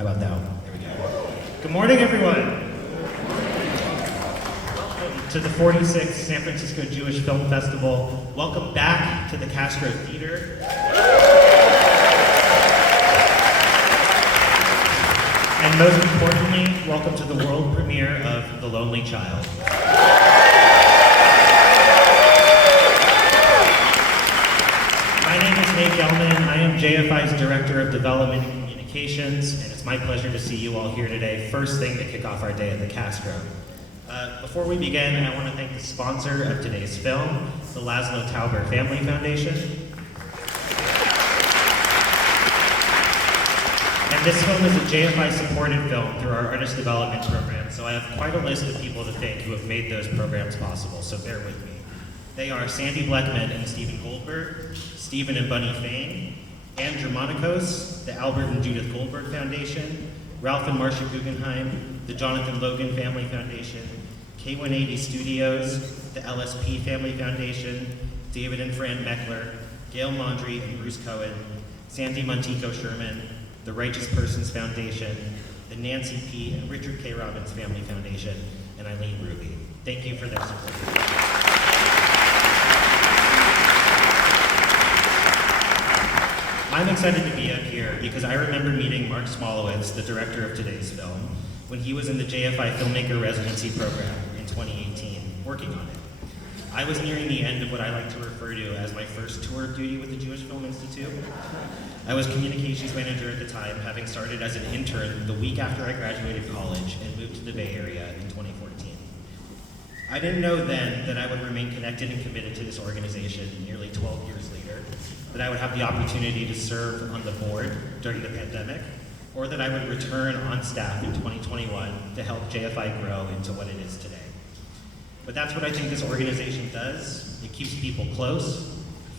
How about that one? There we go. Good morning, everyone. Welcome to the 46th San Francisco Jewish Film Festival. Welcome back to the Castro Theater. And most importantly, welcome to the world premiere of The Lonely Child. My name is Nate Gelman. I am JFI's Director of Development and Communications, and it's my pleasure to see you all here today, first thing to kick off our day at the Castro. Before we begin, I want to thank the sponsor of today's film, the Laszlo Tauber Family Foundation. And this film is a JFI-supported film through our Artist Development Program, so I have quite a list of people to thank who have made those programs possible, so bear with me. They are Sandy Bleckman and Stephen Goldberg, Stephen and Bunny Fain, Ann Germanicos, the Albert and Judith Goldberg Foundation, Ralph and Marcia Guggenheim, the Jonathan Logan Family Foundation, K180 Studios, the LSP Family Foundation, David and Fran Meckler, Gail Mondry and Bruce Cohen, Sandy Montico Sherman, the Righteous Persons Foundation, the Nancy P. and Richard K. Robbins Family Foundation, and Eileen Ruby. Thank you for their support. I'm excited to be up here because I remember meeting Mark Smolowitz, the director of today's film, when he was in the JFI Filmmaker Residency Program in 2018, working on it. I was nearing the end of what I like to refer to as my first tour of duty with the Jewish Film Institute. I was communications manager at the time, having started as an intern the week after I graduated college and moved to the Bay Area in 2014. I didn't know then that I would remain connected and committed to this organization nearly 12 years later, that I would have the opportunity to serve on the board during the pandemic, or that I would return on staff in 2021 to help JFI grow into what it is today. But that's what I think this organization does. It keeps people close,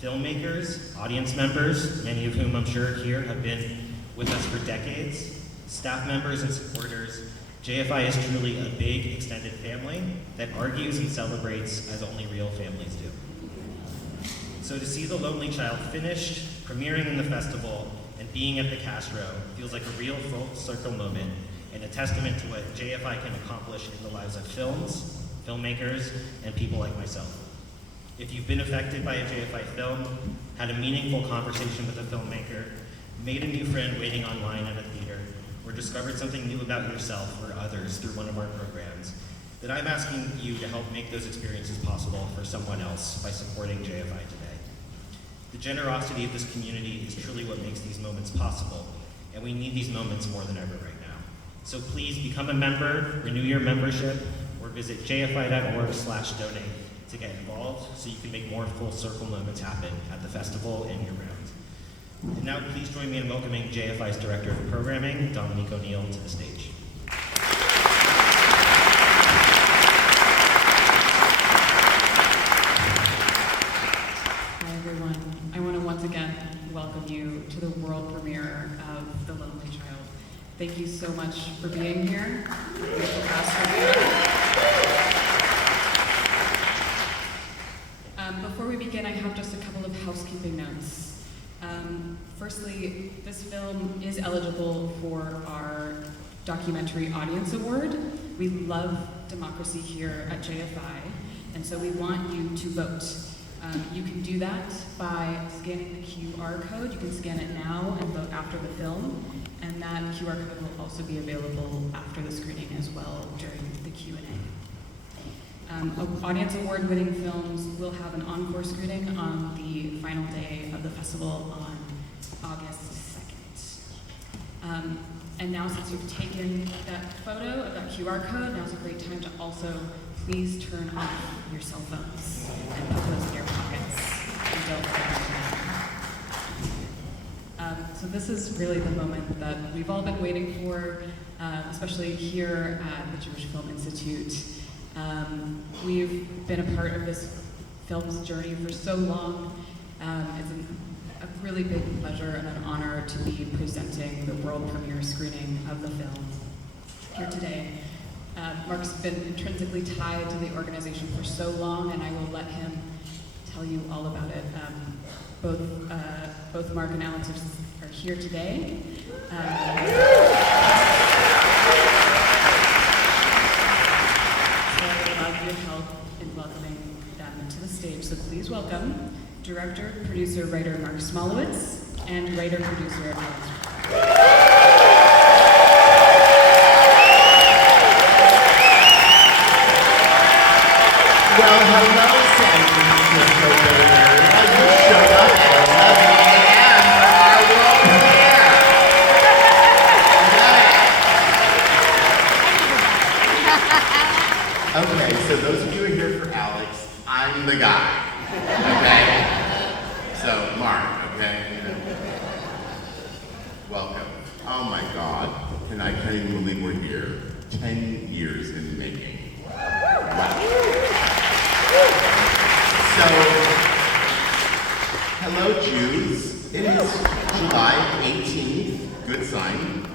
filmmakers, audience members, many of whom I'm sure here have been with us for decades, staff members and supporters. JFI is truly a big extended family that argues and celebrates as only real families do. So to see The Lonely Child finished, premiering in the festival, and being at the Castro feels like a real full circle moment and a testament to what JFI can accomplish in the lives of films, filmmakers, and people like myself. If you've been affected by a JFI film, had a meaningful conversation with a filmmaker, made a new friend waiting online at a theater, or discovered something new about yourself or others through one of our programs, then I'm asking you to help make those experiences possible for someone else by supporting JFI today. The generosity of this community is truly what makes these moments possible, and we need these moments more than ever right now. So please become a member, renew your membership, or visit jfi.org/donate to get involved so you can make more full circle moments happen at the festival and year round. And now please join me in welcoming JFI's Director of Programming, Dominique O'Neill, to the stage. Hi everyone. I want to once again welcome you to the world premiere of The Lonely Child. Thank you so much for being here. Before we begin, I have just a couple of housekeeping notes. Firstly, this film is eligible for our Documentary Audience Award. We love democracy here at JFI, and so we want you to vote. You can do that by scanning the QR code. You can scan it now and vote after the film, and that QR code will also be available after the screening as well during the Q&A. Audience Award-winning films will have an encore screening on the final day of the festival on August 2nd. And now, since you've taken that photo of that QR code, now's a great time to also please turn off your cell phones and put those in your pockets and don't forget them. So this is really the moment that we've all been waiting for, especially here at the Jewish Film Institute. We've been a part of this film's journey for so long. It's a really big pleasure and an honor to be presenting the world premiere screening of the film here today. Mark's been intrinsically tied to the organization for so long, and I will let him tell you all about it. Both Mark and Alex are here today. director, producer, writer Mark Smolowitz, and writer-producer Alex. Well, hello, San Francisco Bay Area. You showed up at 11 a.m. for our world premiere. Okay, so those of you who are here for Alex, I'm the guy. Okay? So, Mark, okay? Welcome. Oh my God. And I can't even believe we're here. 10 years in the making. Wow. So, hello Jews. It is July 18th, good sign.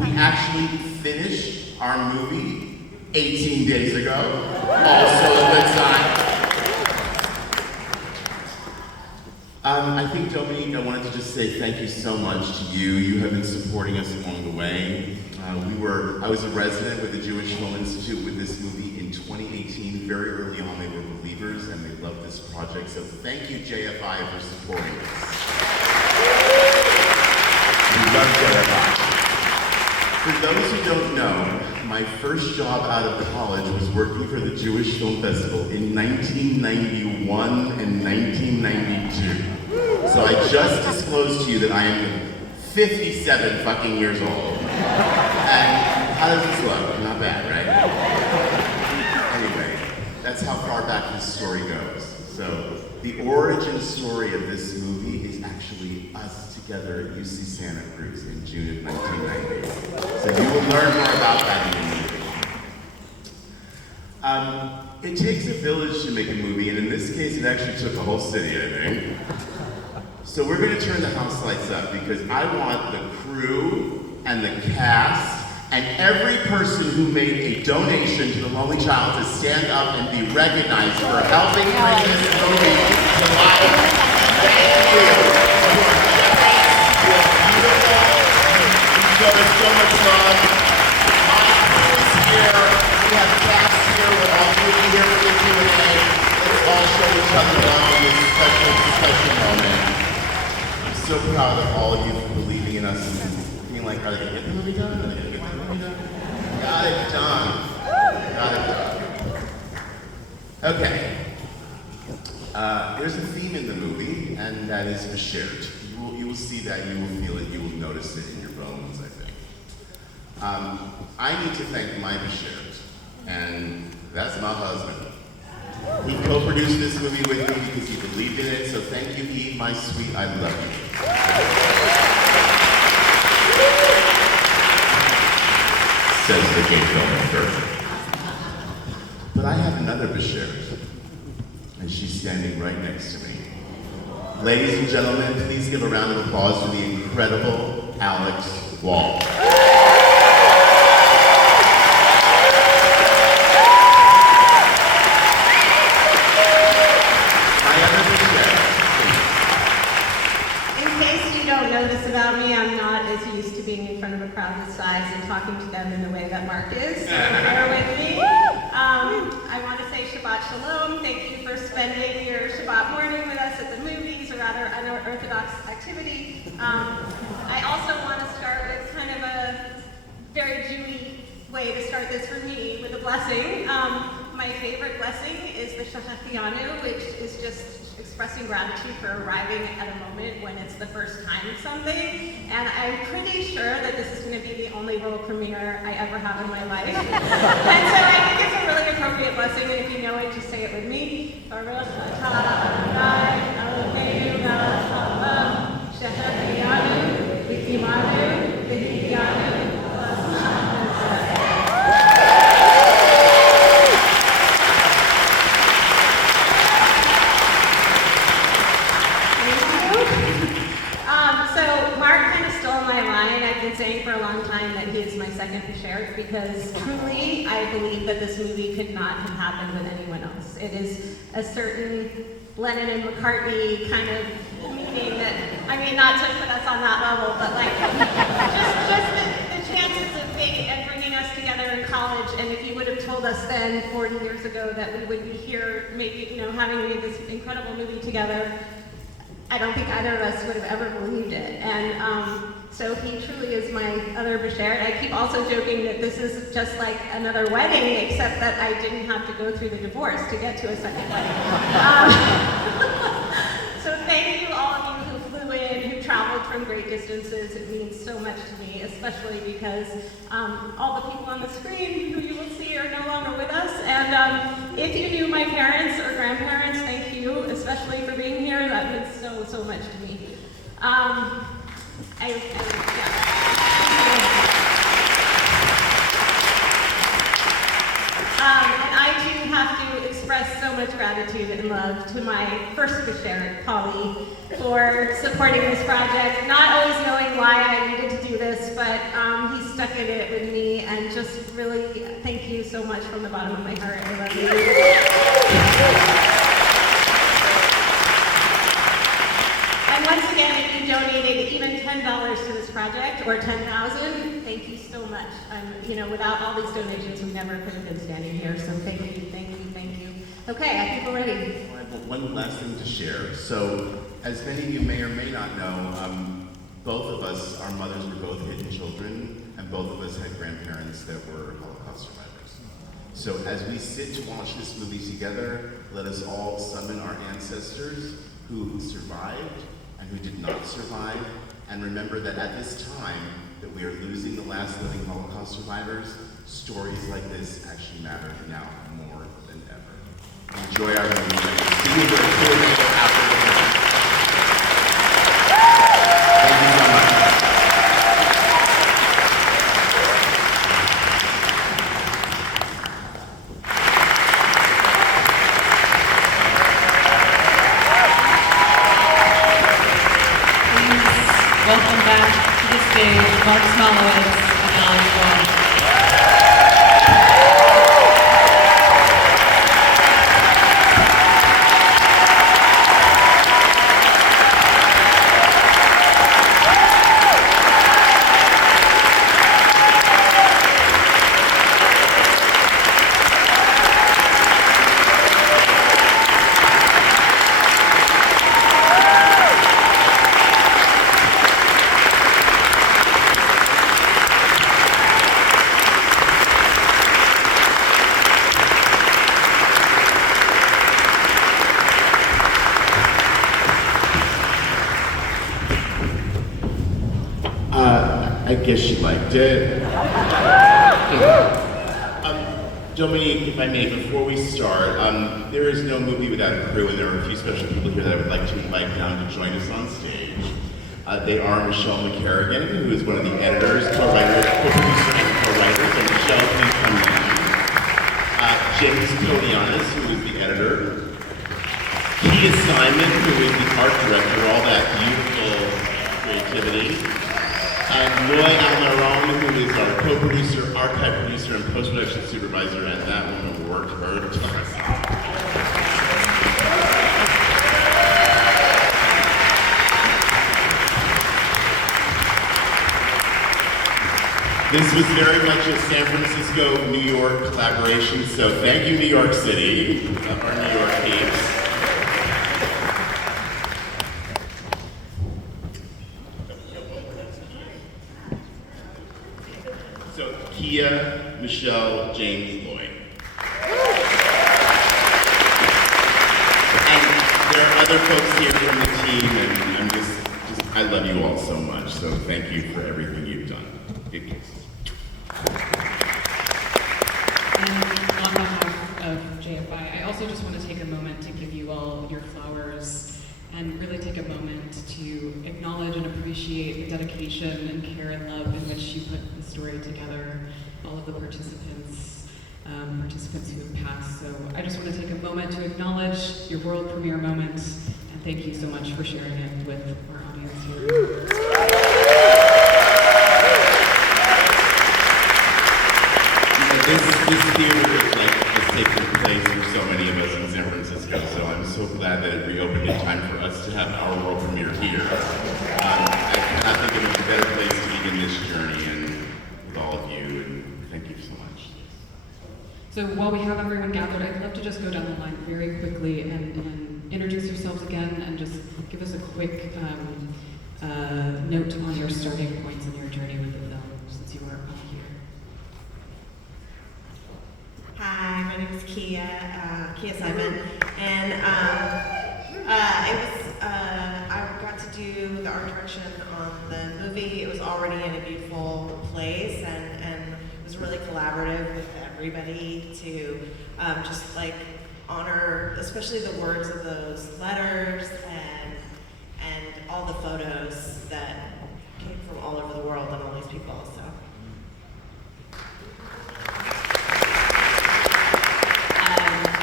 We actually finished our movie 18 days ago, also a good sign. I think, Dominique, I wanted to just say thank you so much to you. You have been supporting us along the way. I was a resident with the Jewish Film Institute with this movie in 2018. Very early on, they were believers and they loved this project. So thank you, JFI, for supporting us. We love JFI. For those who don't know, my first job out of college was working for the Jewish Film Festival in 1991 and 1992. So I just disclosed to you that I am 57 fucking years old. And how does this look? Not bad, right? Anyway, that's how far back this story goes. So the origin story of this movie is actually us together at UC Santa Cruz in June of 1990. So you will learn more about that in the movie. It takes a village to make a movie, and in this case, it actually took a whole city, I think. So we're going to turn the house lights up because I want the crew and the cast and every person who made a donation to The Lonely Child to stand up and be recognized for helping bring this movie to life. Thank you. You are beautiful. You showed us so much love. My crew is here. We have cast here. We're all going to be here for the Q&A. Let's all show each other love in this special, special moment. I'm so proud of all of you for believing in us and being like, are they going to get the movie done? Are they going to get the movie done? Got it done. Got it done. Okay. There's a theme in the movie, and that is Bashert. You will see that, you will feel it, you will notice it in your bones, I think. I need to thank my Bashert, and that's my husband. He co-produced this movie with me because he believed in it, so thank you, Eve, my sweet, I love you. Says the gay filmmaker. But I have another Bashert, and she's standing right next to me. Ladies and gentlemen, please give a round of applause to the incredible Alex Wall. About me, I'm not as used to being in front of a crowd this size and talking to them in the way that Mark is, so bear with me. I want to say Shabbat Shalom. Thank you for spending your Shabbat morning with us at the movies, a rather unorthodox activity. I also want to start with kind of a very Jewy way to start this for me, with a blessing. My favorite blessing is the Shahachiyanu, which is just expressing gratitude for arriving at a moment when it's the first time of something. And I'm pretty sure that this is going to be the only world premiere I ever have in my life. And so I think it's a really appropriate blessing, and if you know it, just say it with me. Baruch atah Adonai Eloheinu melech haolam, shehecheyanu v'kimanu v'higyanu l'sman hazeh. I've been saying for a long time that he is my second Bashert because truly I believe that this movie could not have happened with anyone else. It is a certain Lennon and McCartney kind of meaning that, I mean, not to put us on that level, but like just the chances of fate and bringing us together in college. And if you would have told us then, 40 years ago, that we would be here making, having made this incredible movie together, I don't think either of us would have ever believed it. And so he truly is my other Bashar. I keep also joking that this is just like another wedding, except that I didn't have to go through the divorce to get to a second wedding. So thank you, all of you who flew in, who traveled from great distances. It means so much to me, especially because all the people on the screen who you will see are no longer with us. And if you knew my parents or grandparents, thank you, especially for being here. That means so, so much to me. And I too have to express so much gratitude and love to my first Bashar, Polly, for supporting this project, not always knowing why I needed to do this, but he stuck at it with me, and just really thank you so much from the bottom of my heart. I love you. And once again, if you donated even $10 to this project, or $10,000, thank you so much. Without all these donations, we never could have been standing here, so thank you, thank you, thank you. Okay, I think we're ready. I have one last thing to share. So, as many of you may or may not know, both of us, our mothers were both hidden children, and both of us had grandparents that were Holocaust survivors. So as we sit to watch this movie together, let us all summon our ancestors who survived and who did not survive, and remember that at this time that we are losing the last living Holocaust survivors, stories like this actually matter now more than ever. Enjoy our movie. See you very soon after the film. Thank you so much. Welcome back to the stage, Mark Smolowitz and Alex Wong. I guess she liked it. Dominique, if I may, before we start, there is no movie without a crew, and there are a few special people here that I would like to invite down to join us on stage. They are Michelle McCarrigan, who is one of the editors, co-writers, co-producer, and co-writers, and Michelle, please come down. James Kodianis, who is the editor. Kia Simon, who is the art director, all that beautiful creativity. Noy Almaron, who is our co-producer, archive producer, and post-production supervisor, and that woman worked her tails off. This was very much a San Francisco, New York collaboration, so thank you, New York City, our New York peeps. So, Kia, Michelle, James, Lloyd. And there are other folks here from the team, and I'm just I love you all so much, so thank you for everything you've done. Big kiss. And on behalf of JFI, I also just want to take a moment to give you all your flowers and really take a moment to acknowledge and appreciate the dedication and care and love in which you put the story together, all of the participants who have passed. So I just want to take a moment to acknowledge your world premiere moment, and thank you so much for sharing it with our audience here. This theater is like a sacred place for so many of us in San Francisco, so I'm so glad that it reopened in time for us to have our world premiere here. I cannot think of a better place to begin this journey, and with all of you, and thank you so much. So while we have everyone gathered, I'd love to just go down the line very quickly and introduce yourselves again and just give us a quick note on your starting points in your journey with the film, since you weren't all here. Hi, my name is Kia Simon, and I got to do the art direction on the movie. It was already in a beautiful place, and it was really collaborative with everybody to just like honor, especially the words of those letters and all the photos that came from all over the world and all these people. So.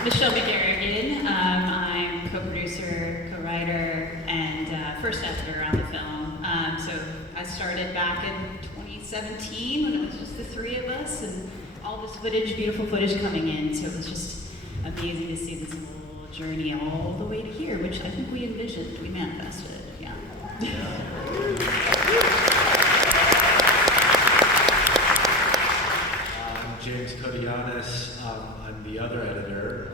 Michelle McGarrigan. I'm co-producer, co-writer, and first editor on the film. So I started back in 2017 when it was just the three of us, and all this footage, beautiful footage coming in. So it was just amazing to see this whole journey all the way to here, which I think we envisioned, we manifested. Yeah. I'm James Kodianis. I'm the other editor.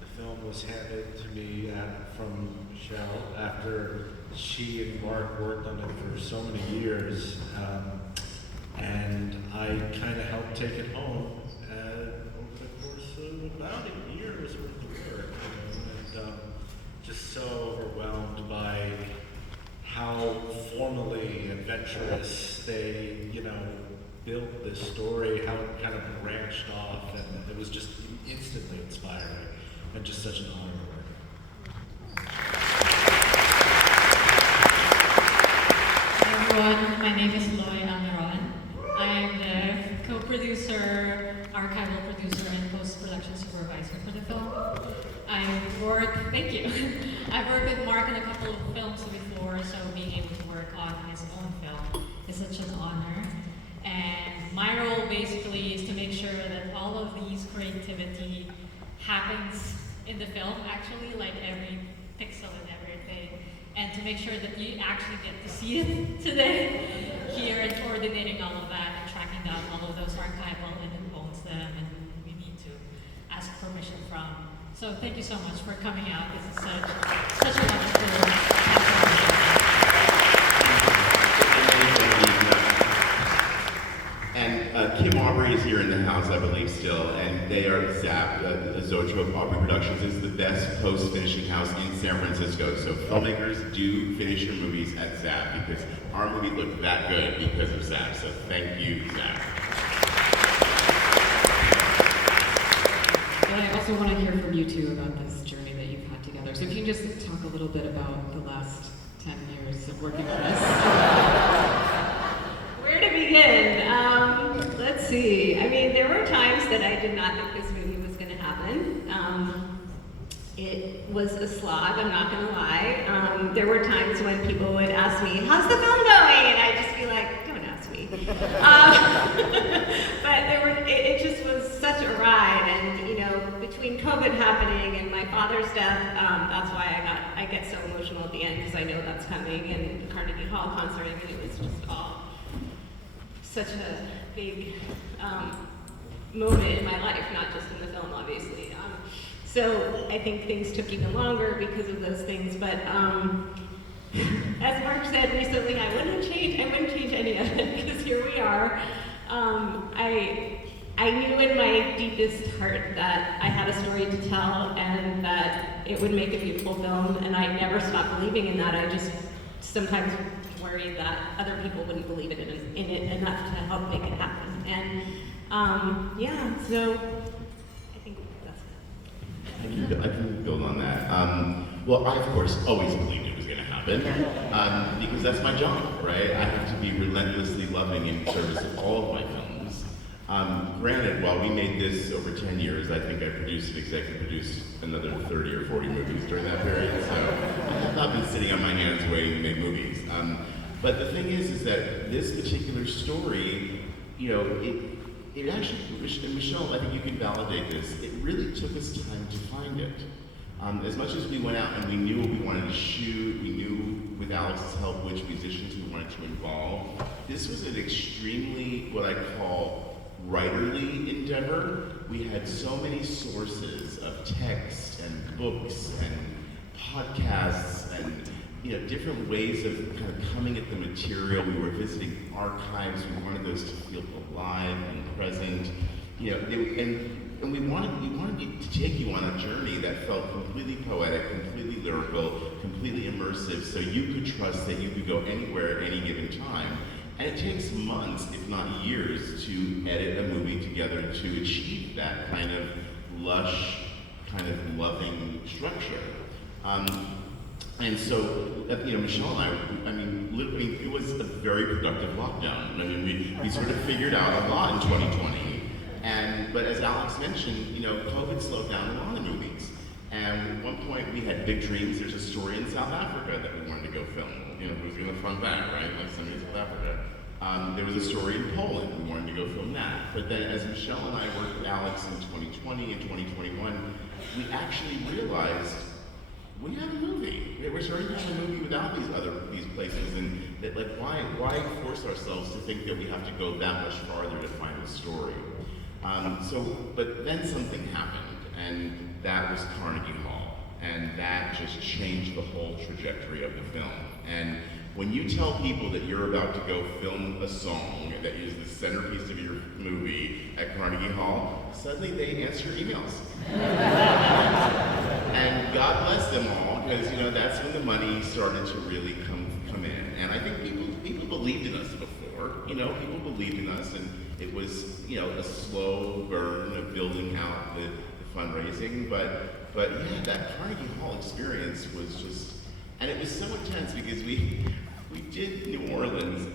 The film was handed to me from Michelle after she and Mark worked on it for so many years, and I kind of helped take it home over the course of about a year's worth of work, and just so overwhelmed by how formally adventurous they, built this story, how it kind of branched off, and it was just instantly inspiring and just such an honor to work. Hi everyone, my name is Loy Almiron. I'm the co-producer, archival producer, and post-production supervisor for the film. I've worked with Mark on a couple of films before, so being able to work on his own film is such an honor. And my role basically is to make sure that all of these creativity happens in the film, actually, like every pixel and everything, and to make sure that you actually get to see it today here, and coordinating all of that and tracking down all of those archival and who owns them and who we need to ask permission from. So thank you so much for coming out. This is such a wonderful. And Kim Aubrey is here in the house, I believe, still, and they are ZAP. Zoetrope Aubrey Productions is the best post-finishing house in San Francisco. So filmmakers do finish your movies at ZAP because our movie looked that good because of ZAP. So thank you, ZAP. And I also want to hear from you two about this journey that you've had together. So if you can just talk a little bit about the last 10 years of working on this. Where to begin? Let's see. I mean, there were times that I did not think this movie was going to happen. It was a slog, I'm not going to lie. There were times when people would ask me, "How's the film going?" And I'd just be like, "Don't ask me." But it just was such a ride, and between COVID happening and my father's death, that's why I get so emotional at the end, because I know that's coming, and the Carnegie Hall concert, I mean, it was just all such a big moment in my life, not just in the film, obviously. So I think things took even longer because of those things, but as Mark said recently, I wouldn't change any of it, because here we are. I knew in my deepest heart that I had a story to tell and that it would make a beautiful film, and I never stopped believing in that. I just sometimes worried that other people wouldn't believe in it enough to help make it happen. And so I think that's it. I can build on that. Well, I, of course, always believed it was going to happen, because that's my job, right? I have to be relentlessly loving in service of all of my films. Granted, while we made this over 10 years, I think I produced and executive produced another 30 or 40 movies during that period, so I have not been sitting on my hands waiting to make movies. But the thing is that this particular story, it actually, and Michelle, I think you can validate this, it really took us time to find it. As much as we went out and we knew what we wanted to shoot, we knew with Alex's help which musicians we wanted to involve, this was an extremely, what I call, writerly endeavor, we had so many sources of text and books and podcasts and different ways of kind of coming at the material. We were visiting archives. We wanted those to feel alive and present. And we wanted to take you on a journey that felt completely poetic, completely lyrical, completely immersive, so you could trust that you could go anywhere at any given time. And it takes months, if not years, to edit a movie together to achieve that kind of lush, kind of loving structure. And so, Michelle and I mean, literally, it was a very productive lockdown. I mean, we sort of figured out a lot in 2020. But as Alex mentioned, COVID slowed down a lot of movies. And at one point, we had big dreams. There's a story in South Africa that we wanted to go film. Who's going to fund that, right? Like somebody in South Africa. There was a story in Poland. We wanted to go film that. But then, as Michelle and I worked with Alex in 2020 and 2021, we actually realized we have a movie. We're starting to have a movie without these places, and that, like, why force ourselves to think that we have to go that much farther to find the story? But then something happened, and that was Carnegie Hall, and that just changed the whole trajectory of the film. And when you tell people that you're about to go film a song that is the centerpiece of your movie at Carnegie Hall, suddenly they answer your emails. And God bless them all, because that's when the money started to really come in. And I think people believed in us before. People believed in us, and it was a slow burn of building out the fundraising. But yeah, that Carnegie Hall experience was just, and it was so intense because we did New Orleans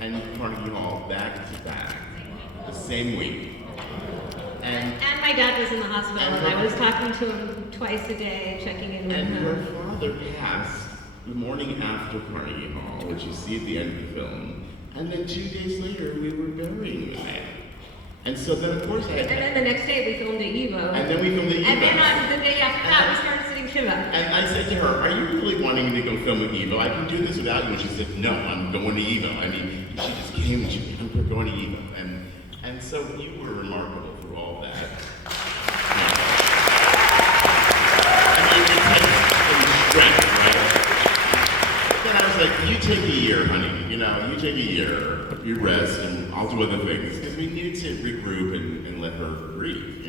and Carnegie Hall back to back the same week. And my dad was in the hospital, and I was talking to him twice a day, checking in with him. And her father passed the morning after Carnegie Hall, which you see at the end of the film. And then 2 days later, we were burying the man. And so then, of course, And then the next day, we filmed at Evo. And then we filmed at Evo. And then on the day after that, we started sitting Shiva. And I said to her, "Are you really wanting me to go film at Evo? I can do this without you." And she said, "No, I'm going to Evo." I mean, she just came and she said, "I'm going to Evo." And so you were remarkable for all that. I mean, it takes some strength, right? But then I was like, "You take a year, honey. You take a year, you rest, and I'll do other things." Because we needed to regroup and let her breathe,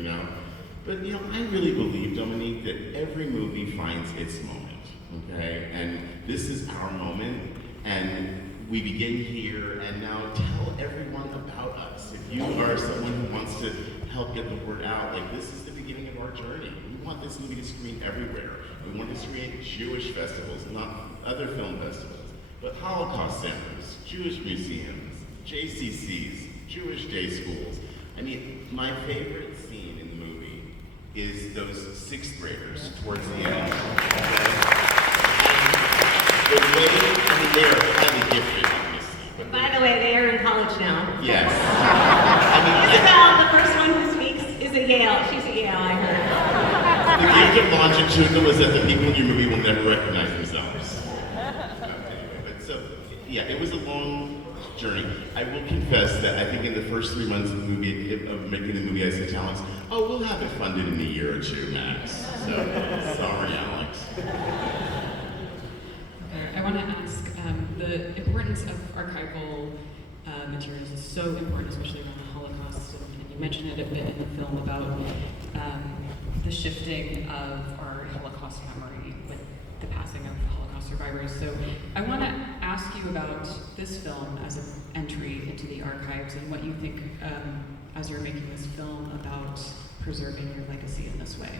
But, I really believe, Dominique, that every movie finds its moment, okay? And this is our moment, and we begin here, and now tell everyone about us. If you are someone who wants to help get the word out, this is the beginning of our journey. We want this movie to screen everywhere. We want to screen Jewish festivals, not other film festivals, but Holocaust centers, Jewish museums, JCCs, Jewish day schools. I mean, my favorite scene in the movie is those 6th graders towards the end. The way, they are highly gifted, obviously. By the way, they are in college now. Yes. Isabel, the first one who speaks, is at Yale. She's at Yale, I heard. The gift of longitudinal is that the people in your movie will never recognize themselves. But so, yeah, it was a long journey. I will confess that I think in the first 3 months of making the movie, I said to Alex, "Oh, we'll have it funded in a year or two, Max." So, sorry, Alex. I want to ask, the importance of archival materials is so important, especially around the Holocaust, and you mentioned it a bit in the film about the shifting of our Holocaust memory with the passing of Holocaust survivors. So I want to ask you about this film as an entry into the archives and what you think as you're making this film about preserving your legacy in this way.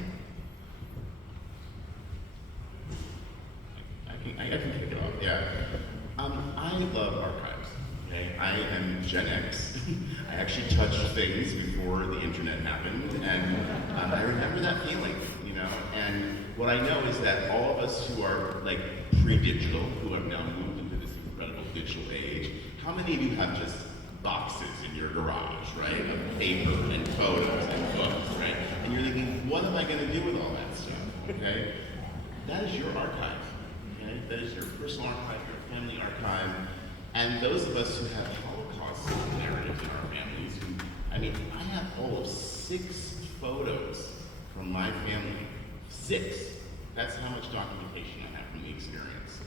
I can kick it off, yeah. I love archives, okay? I am Gen X. I actually touched things before the internet happened, and I remember that feeling, And what I know is that all of us who are pre-digital, who have now moved into this incredible digital age, how many of you have just boxes in your garage, right? Of paper and photos and books, right? And you're thinking, what am I going to do with all that stuff, okay? That is your archive. That is your personal archive, your family archive, and those of us who have Holocaust narratives in our families, I have all of 6 photos from my family. 6. That's how much documentation I have from the experience.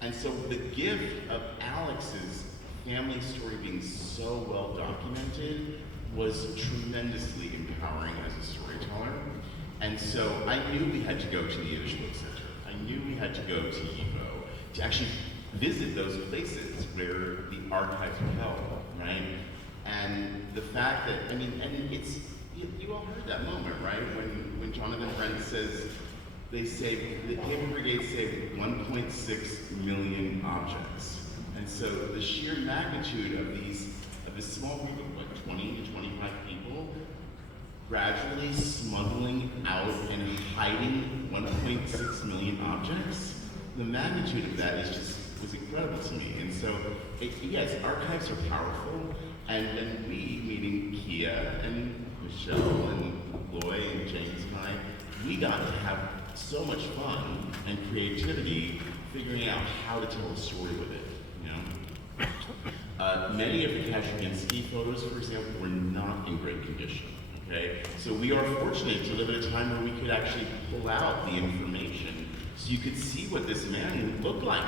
And so the gift of Alex's family story being so well documented was tremendously empowering as a storyteller. And so I knew we had to go to the Yiddish Book Center. I knew we had to go to Evo to actually visit those places where the archives were held, right? And the fact that, I mean, and it's, you all heard that moment, right? When Jonathan Brent says, they saved, the Cable Brigade saved 1.6 million objects. And so the sheer magnitude of this small group of like 20 to 25 people gradually smuggling out and hiding 1.6 million objects, the magnitude of that was incredible to me. And so, yes, archives are powerful, and then we, meaning Kia and Michelle and Loy and James and I, we got to have so much fun and creativity figuring out how to tell a story with it, you know? Many of the Kashubinsky photos, for example, were not in great condition, okay? So we are fortunate to live at a time where we could actually pull out the information so you could see what this man looked like.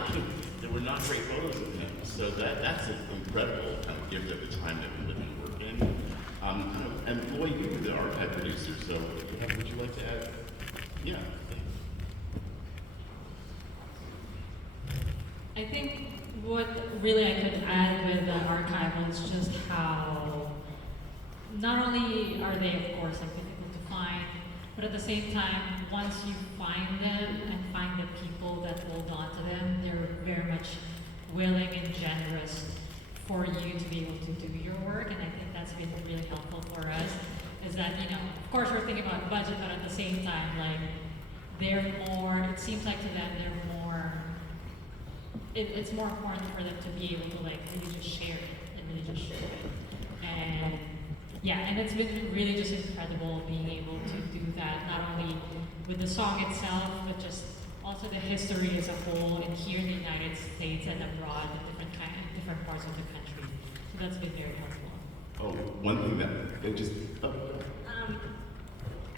There were not great photos of him. So that's an incredible kind of gift at the time that we live and work in. And Loy, you were the archive producer, so would you like to add? Yeah. I think what really I could add with the archive was just how not only are they, of course, like difficult to find, but at the same time, once you find them and find the people that hold on to them, they're very much willing and generous for you to be able to do your work. And I think that's been really helpful for us, is that, you know, of course we're thinking about budget, but at the same time, like, they're more, it seems like to them, they're more, it's more important for them to be able to like really just share it and really just show it. And yeah, and it's been really just incredible being able to do that, not only with the song itself, but just also the history as a whole, and here in the United States and abroad, in different parts of the country. So that's been very helpful. Oh, one thing that it just.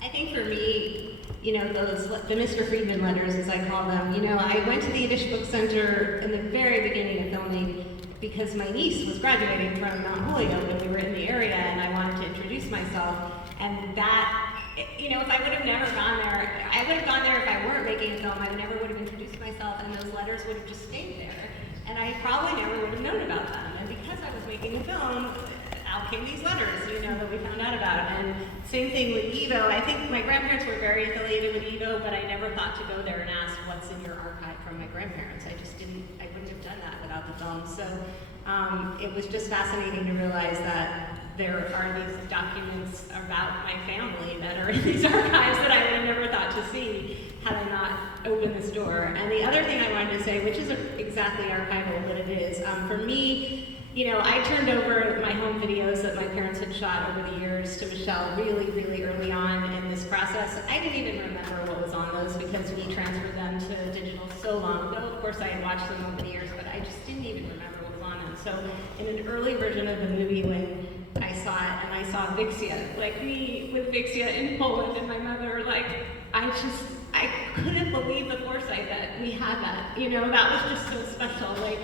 I think for me, you know, the Mr. Friedman letters, as I call them, you know, I went to the Yiddish Book Center in the very beginning of filming because my niece was graduating from Mount Holyoke and we were in the area and I wanted to introduce myself. And that, you know, if I would have never gone there, I would have gone there if I weren't making a film. I never would have introduced myself and those letters would have just stayed there. And I probably never would have known about them. And because I was making a film, out came these letters, you know, that we found out about. And same thing with Evo. I think my grandparents were very affiliated with Evo, but I never thought to go there and ask what's in your archive from my grandparents. I wouldn't have done that without the film. So it was just fascinating to realize that there are these documents about my family that are in these archives that I would have never thought to see had I not opened this door. And the other thing I wanted to say, which isn't exactly archival, but it is, for me, you know, I turned over my home videos that my parents had shot over the years to Michelle really, really early on in this process. I didn't even remember what was on those because we transferred them to digital so long ago. Of course, I had watched them over the years, but I just didn't even remember what was on them. So in an early version of the movie, when I saw it and I saw Vixia, like me with Vixia in Poland and my mother, like, I couldn't believe the foresight that we had that. You know, that was just so special. Like,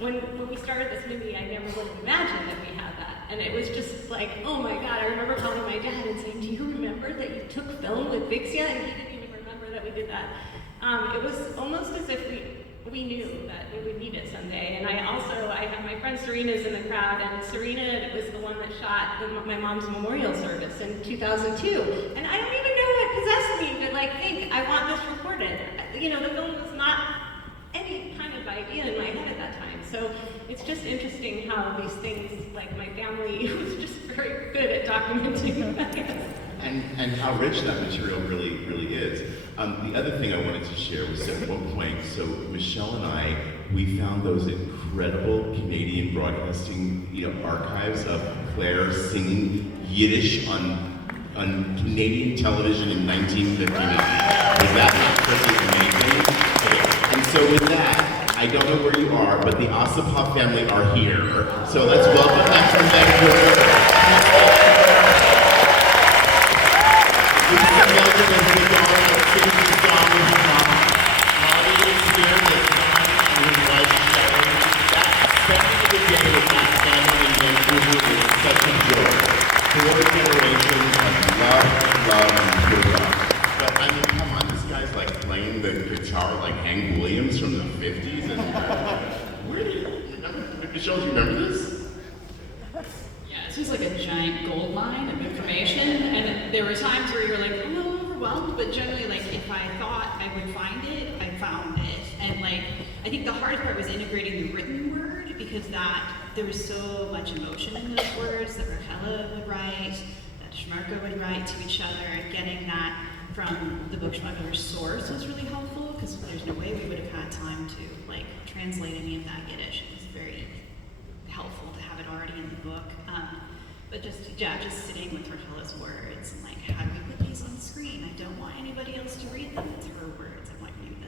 when we started this movie, I never would have imagined that we had that. And it was just like, oh my God, I remember calling my dad and saying, do you remember that you took film with Vixia? And he didn't even remember that we did that. It was almost as if we knew that we would need it someday. And I have my friend Serena's in the crowd, and Serena was the one that shot my mom's memorial service in 2002. And I don't even know what possessed me, but like, I want this recorded. You know, the film was not any kind of idea in my head at that time. So it's just interesting how these things, like my family was just very good at documenting that. And how rich that material really is. The other thing I wanted to share was at one point, so Michelle and I, we found those incredible Canadian broadcasting, archives of Claire singing Yiddish on Canadian television in 1959. Was that not pretty amazing? Okay. And so with that, I don't know where you are, but the Osipov family are here. So let's welcome them from Vancouver. this was like a giant gold mine of information, and there were times where you're like, I'm a little overwhelmed, but generally, like, if I thought I would find it, I found it. And like, I think the hardest part was integrating the written word, because there was so much emotion in those words that Raquel would write, that Shmarko would write to each other, and getting that from the book smuggler's source was really helpful, because there's no way we would have had time to like translate any of that Yiddish. It was very helpful to have it already in the book. But just sitting with Raquel's words and like, how do we put these on screen? I don't want anybody else to read them. It's her words. I want you to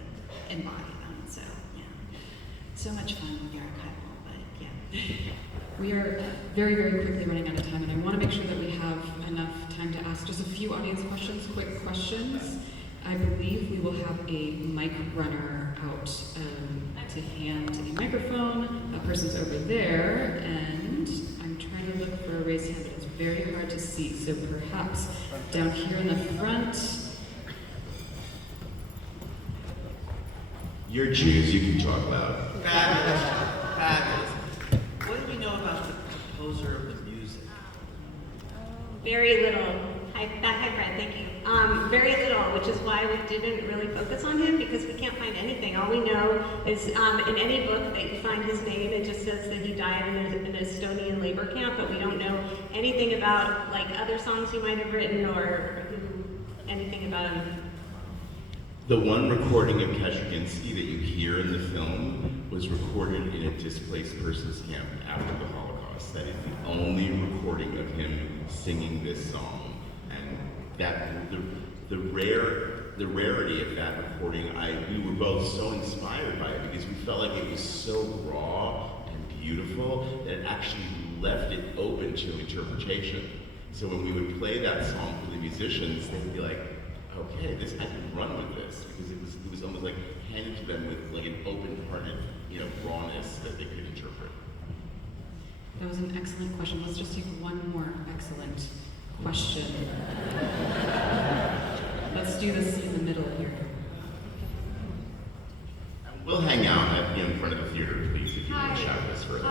embody them. So yeah, so much fun with the archival. But yeah, we are very, very quickly running out of time, and I want to make sure that we have enough time to ask just a few audience questions, quick questions. I believe we will have a mic runner out to hand a microphone. That person's over there, and I'm trying to look for a raised hand, but it's very hard to see. So perhaps down here in the front. You're Jews, you can talk loud. Fabulous. Fabulous. What do we know about the composer of the music? Very little. Hi, Fred, thank you. Very little, which is why we didn't really focus on him, because we can't find anything. All we know is in any book that you find his name, it just says that he died in an Estonian labor camp, but we don't know anything about like other songs he might have written or anything about him. The one recording of Kaczynski that you hear in the film was recorded in a displaced persons camp after the Holocaust. That is the only recording of him singing this song. And that the rarity of that recording, we were both so inspired by it, because we felt like it was so raw and beautiful that it actually left it open to interpretation. So when we would play that song for the musicians, they'd be like, okay, I can run with this, because it was almost like handed to them with like an open-hearted, rawness that they could interpret. That was an excellent question. Let's just take one more excellent question. Let's do this in the middle here. We'll hang out in front of the theater, please, if you want to chat with us further.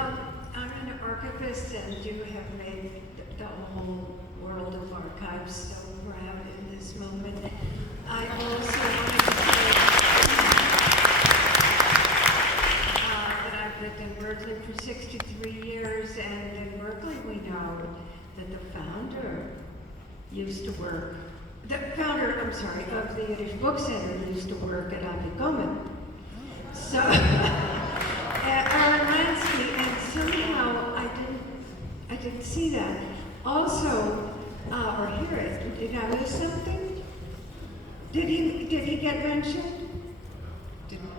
I'm an archivist, and you have made the whole world of archives so proud in this moment. I also wanted to say that I've lived in Berkeley for 63 years, and in Berkeley we know that the founder used to work, of the Yiddish Book Center used to work at Avigomen. So, Aaron Lansky, and somehow I didn't see that. Also, or hear it. Did I miss something? Did he get mentioned?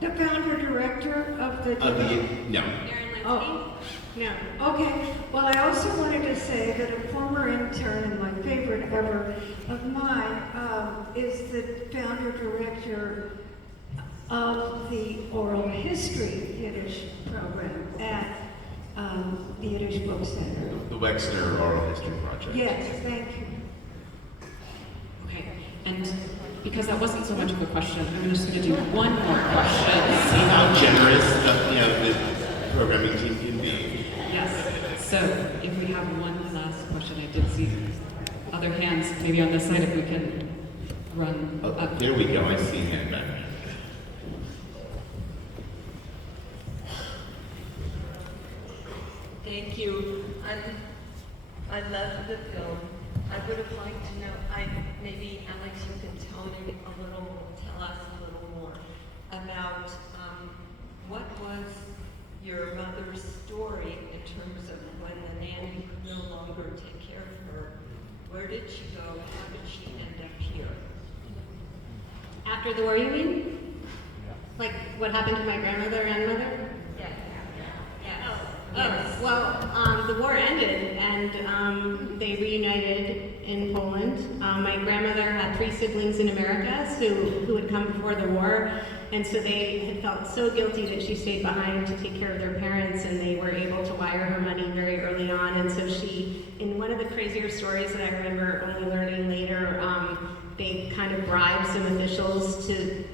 The founder director of the No. Aaron Lansky? Oh. No. Okay, well, I also wanted to say that a former intern, and my favorite ever of mine, is the founder director of the Oral History Yiddish program at the Yiddish Book Center. The Wexner Oral History Project. Yes, thank you. Okay, and because that wasn't so much of a question, I'm just going to do one more question. See how generous the programming team can be. Yes. So if we have one last question, I did see other hands, maybe on this side, if we can run up. There we go. I see a hand back there. Thank you. I love the film. I would have liked to know, maybe Alex, you can tell us a little more about what was your mother's story in terms of when the nanny could no longer take care of her. Where did she go? How did she end up here? After the war, you mean? Like what happened to my grandmother and mother? Yeah. Oh, well, the war ended, and they reunited in Poland. My grandmother had 3 siblings in America who had come before the war, and so they had felt so guilty that she stayed behind to take care of their parents, and they were able to wire her money very early on. And so she, in one of the crazier stories that I remember only learning later, they kind of bribed some officials to.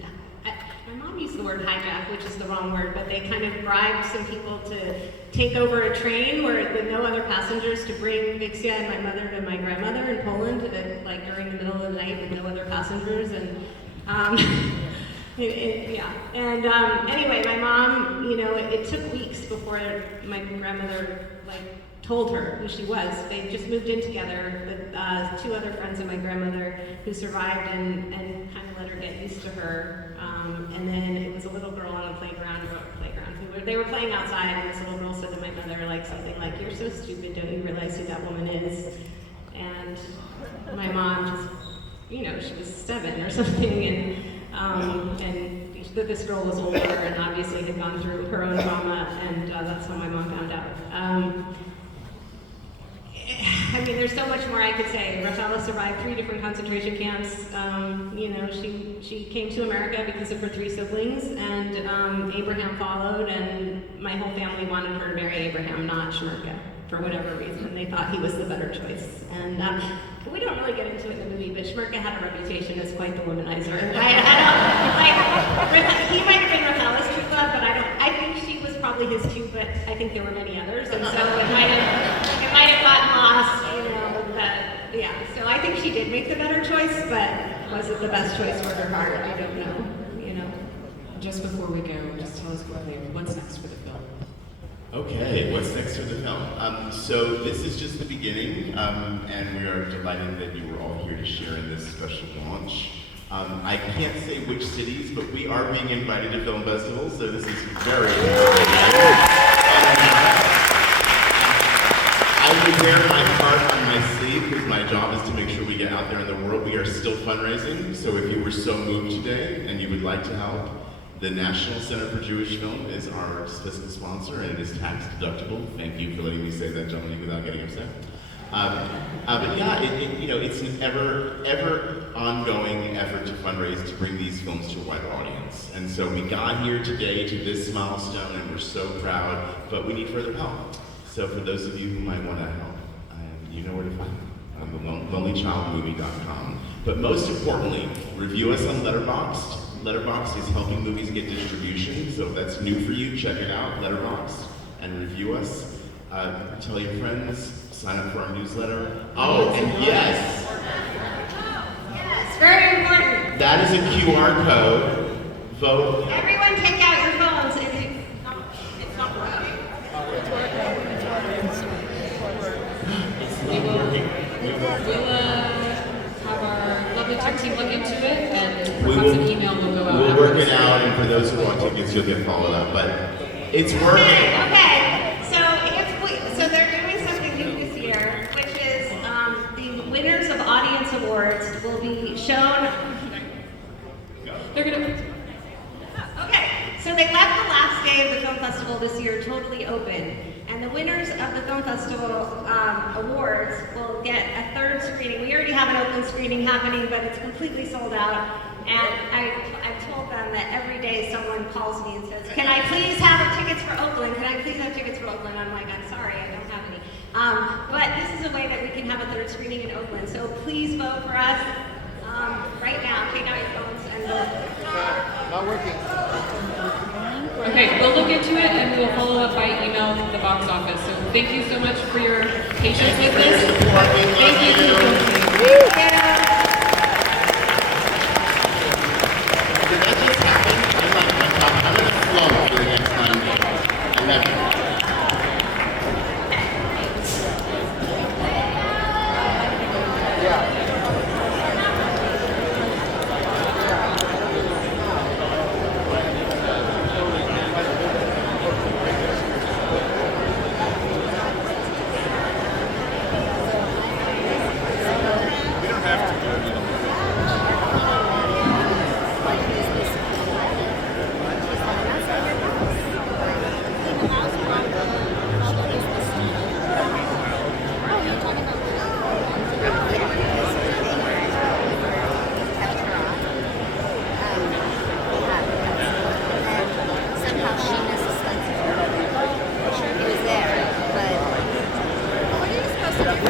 My mom used to the word hijack, which is the wrong word, but they kind of bribed some people to take over a train with no other passengers to bring Vixia and my mother to my grandmother in Poland, like during the middle of the night with no other passengers. And yeah. And anyway, my mom, you know, it took weeks before my grandmother told her who she was. They just moved in together with 2 other friends of my grandmother who survived and kind of let her get used to her. And then it was a little girl on a playground they were playing outside, and this little girl said to my mother something like, "You're so stupid, don't you realize who that woman is?" And my mom just, you know, she was 7 or something, and this girl was older and obviously had gone through her own trauma, and that's how my mom found out. I mean, there's so much more I could say. Raffaella survived 3 different concentration camps. You know, she came to America because of her 3 siblings, and Abraham followed, and my whole family wanted her to marry Abraham, not Shmerka, for whatever reason. They thought he was the better choice. And we don't really get into it in the movie, but Shmerka had a reputation as quite the womanizer. He might have been Raffaella's true love, but I think she was probably his too, but I think there were many others, and so it might have gotten lost, you know, but yeah. So I think she did make the better choice, but was it the best choice for her heart? I don't know, you know. Just before we go, just tell us quickly, what's next for the film? Okay, what's next for the film? So this is just the beginning, and we are delighted that you were all here to share in this special launch. I can't say which cities, but we are being invited to film festivals, so this is very exciting. I will wear my heart on my sleeve because my job is to make sure we get out there in the world. We are still fundraising, so if you were so moved today and you would like to help, the National Center for Jewish Film is our fiscal sponsor, and it is tax deductible. Thank you for letting me say that, Dominique, without getting upset. But yeah, you know, it's an ever ongoing effort to fundraise to bring these films to a wider audience. And so we got here today to this milestone, and we're so proud, but we need further help. So for those of you who might want to help, you know where to find me on the lonelychildmovie.com. But most importantly, review us on Letterboxd. Letterboxd is helping movies get distribution, so if that's new for you, check it out, Letterboxd, and review us. Tell your friends, sign up for our newsletter. Oh, and yes! Yes, very important. That is a QR code. Vote. Everyone take out your phones. It's not working. We'll have our lovely tech team look into it, and perhaps an email will go out. We'll work it out, and for those who want tickets, you'll get followed up, but it's working. Okay. So they're doing something new this year, which is the winners of audience awards will be shown. They're gonna. Okay, so they left the last day of the film festival this year totally open, and the winners of the film festival awards will get a 3rd screening. We already have an open screening happening, but it's completely sold out. And I've told them that every day someone calls me and says, "Can I please have tickets for Oakland? Can I please have tickets for Oakland?" I'm like, "I'm sorry, I don't have any." But this is a way that we can have a 3rd screening in Oakland. So please vote for us right now. Take out your phones and vote. Not working. Okay, we'll look into it and we'll follow up by email from the box office. So thank you so much for your patience with this. Thank you. Did that just happen? I'm gonna flow for the next 9 days. I love it. What are you supposed to do?